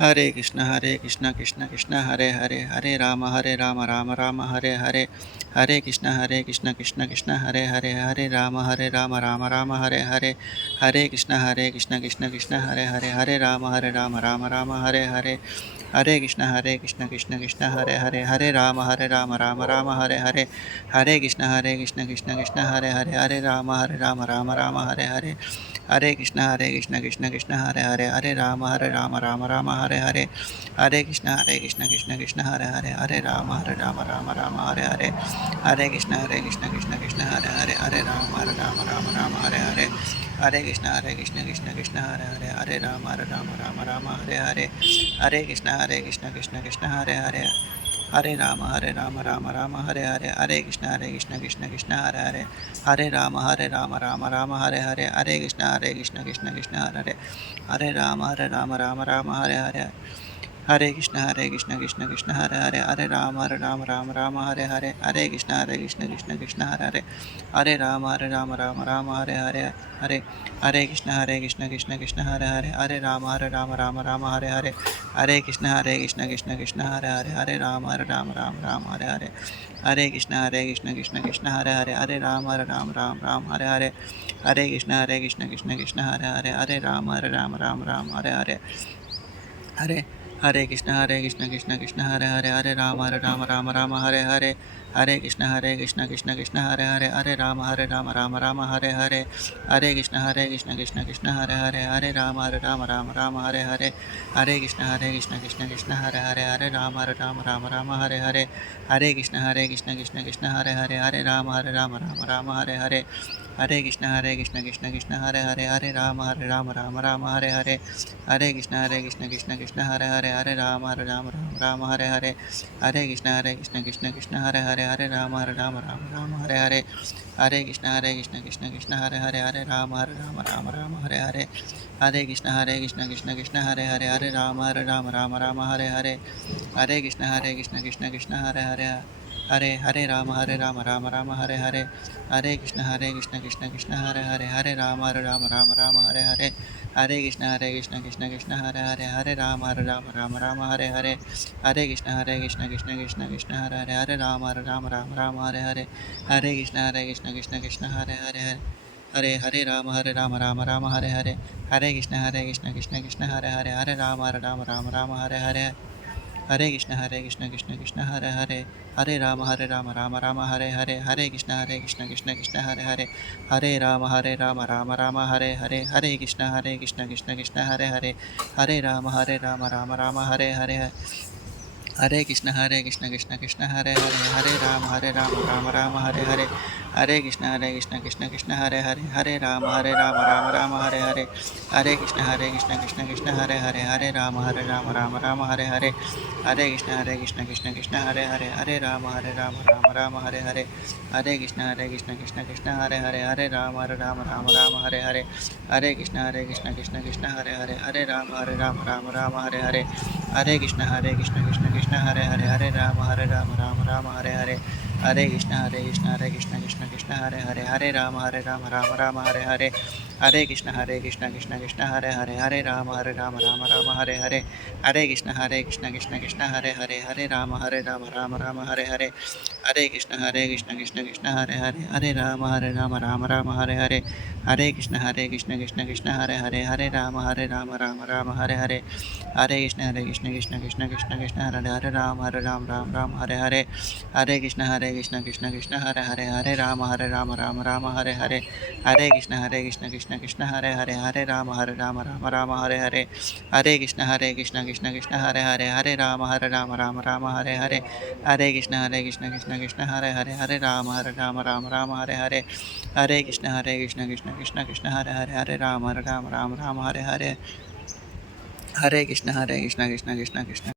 Hare Krishna Krishna Krishna Hare Hare, Hare Ram Ram Ram Hare Hare, Hare Krishna Krishna Krishna Hare Hare, Hare Ram Ram Ram Hare Hare, Hare Krishna Krishna Krishna Hare Hare, Hare Ram Ram Ram Hare Hare, Hare Krishna Krishna Krishna Hare Hare, Hare Ram Ram Ram Hare Hare, Hare Krishna Krishna Krishna Hare Hare, Hare Ram Ram Hare Hare, Hare Krishna Krishna Hare Hare, Hare Ram Ram Hare Hare, Hare Krishna Krishna Krishna Hare Hare, Hare Ram Ram Hare Hare, Hare Krishna Krishna Hare Hare, Hare Ram Hare Hare, Hare Krishna Krishna Krishna Hare Hare, Hare Ram Hare Hare, Hare Krishna Krishna Hare Hare, Hare Ram Hare Hare, Hare Krishna Krishna Krishna Hare Hare, Hare Ram Hare Hare, Hare Krishna Krishna Hare Hare, Hare Ram Hare Hare, Hare Krishna Krishna Krishna Hare Hare, Hare Ram Hare Hare, Hare Krishna Krishna Krishna Hare Hare, Hare Ram Hare Hare, Hare Hare Krishna Krishna Krishna Hare Hare, Hare Ram Hare Hare, Hare Krishna Krishna Krishna Hare Hare, Hare Ram Hare Hare, Hare Krishna Krishna Krishna Hare Hare, Hare Ram Hare Hare, Hare Krishna Krishna Krishna Hare Hare, Hare Ram Hare Hare, Hare Hare Krishna Krishna Krishna Hare Hare, Hare Ram Ram Hare Hare, Hare Krishna Krishna Krishna Hare Hare, Hare Ram Ram Hare Hare, Hare Krishna Krishna Krishna Hare Hare, Hare Ram Ram Hare Hare, Hare Krishna Krishna Krishna Hare Hare, Hare Ram Ram Hare Hare, Hare Krishna Krishna Krishna Hare Hare, Hare Ram Ram Hare Hare, Hare Krishna Krishna Krishna Hare Hare, Hare Ram Ram Hare Hare, Hare Krishna Krishna Krishna Hare Hare, Hare Ram Hare Hare, Hare Krishna Krishna Krishna Hare Hare, Hare Ram Ram Hare Hare, Hare Krishna Krishna Krishna Hare Hare, Hare Ram Ram Hare Hare, Hare Krishna Krishna Krishna Hare Hare, Hare Ram Ram Hare Hare, Hare Krishna Krishna Krishna Hare Hare, Hare Ram Ram Hare Hare, Hare Krishna Krishna Krishna Hare Hare, Hare Ram Ram Hare Hare, Hare Krishna Krishna Krishna Hare Hare, Hare Ram Ram Hare Hare, Hare Krishna Krishna Krishna Krishna Hare Hare, Hare Ram Ram Hare Hare, Hare Krishna Krishna Krishna Hare Hare, Hare Ram Ram Hare Hare, Hare Krishna Krishna Krishna Hare Hare, Hare Ram Ram Hare Hare, Hare Krishna Krishna Krishna Hare Hare, Hare Ram Ram Hare Hare, Hare Krishna Krishna Krishna Hare Hare, Hare Ram Ram Hare Hare, Hare Krishna Krishna Krishna Hare Hare, Hare Ram Ram Hare Hare, Hare Krishna Krishna Krishna Hare Hare, Hare Ram Hare Hare, Hare Krishna Krishna Krishna Hare Hare, Hare Ram Ram Hare Hare, Hare Krishna Krishna Krishna Hare Hare, Hare Ram Ram Hare Hare, Hare Krishna Krishna Krishna Hare Hare, Hare Ram Ram Hare Hare, Hare Krishna Krishna Krishna Hare Hare, Hare Ram Ram Hare Hare, Hare Krishna Krishna Krishna Hare Hare, Hare Ram Ram Hare Hare, Hare Krishna Krishna Krishna Hare Hare, Hare Ram Ram Hare Hare, Hare Krishna Krishna Krishna Hare Hare, Hare Ram Ram Hare Hare, Hare Krishna Krishna Krishna Hare Hare, Hare Ram Ram Hare Hare, Hare Krishna Krishna Krishna Hare Hare, Hare Ram Ram Hare Hare, Hare Krishna Krishna Krishna Hare Hare, Hare Ram Ram Hare Hare, Hare Krishna Krishna Krishna Hare Hare, Hare Ram Ram Hare Hare, Hare Krishna Krishna Krishna Krishna Hare Hare Ram Hare Hare, Hare Krishna Krishna Krishna Hare Hare, Hare Ram Ram Hare Hare, Hare Krishna Krishna Krishna Hare Hare, Hare Ram Ram Hare Hare, Hare Krishna Krishna Krishna Hare Hare, Hare Ram Ram Hare Hare, Hare Krishna Krishna Krishna Hare Hare, Hare Ram Ram Hare Hare, Hare Krishna Krishna Krishna Krishna Hare Hare, Hare Ram Ram Hare Hare, Hare Krishna Krishna Krishna Krishna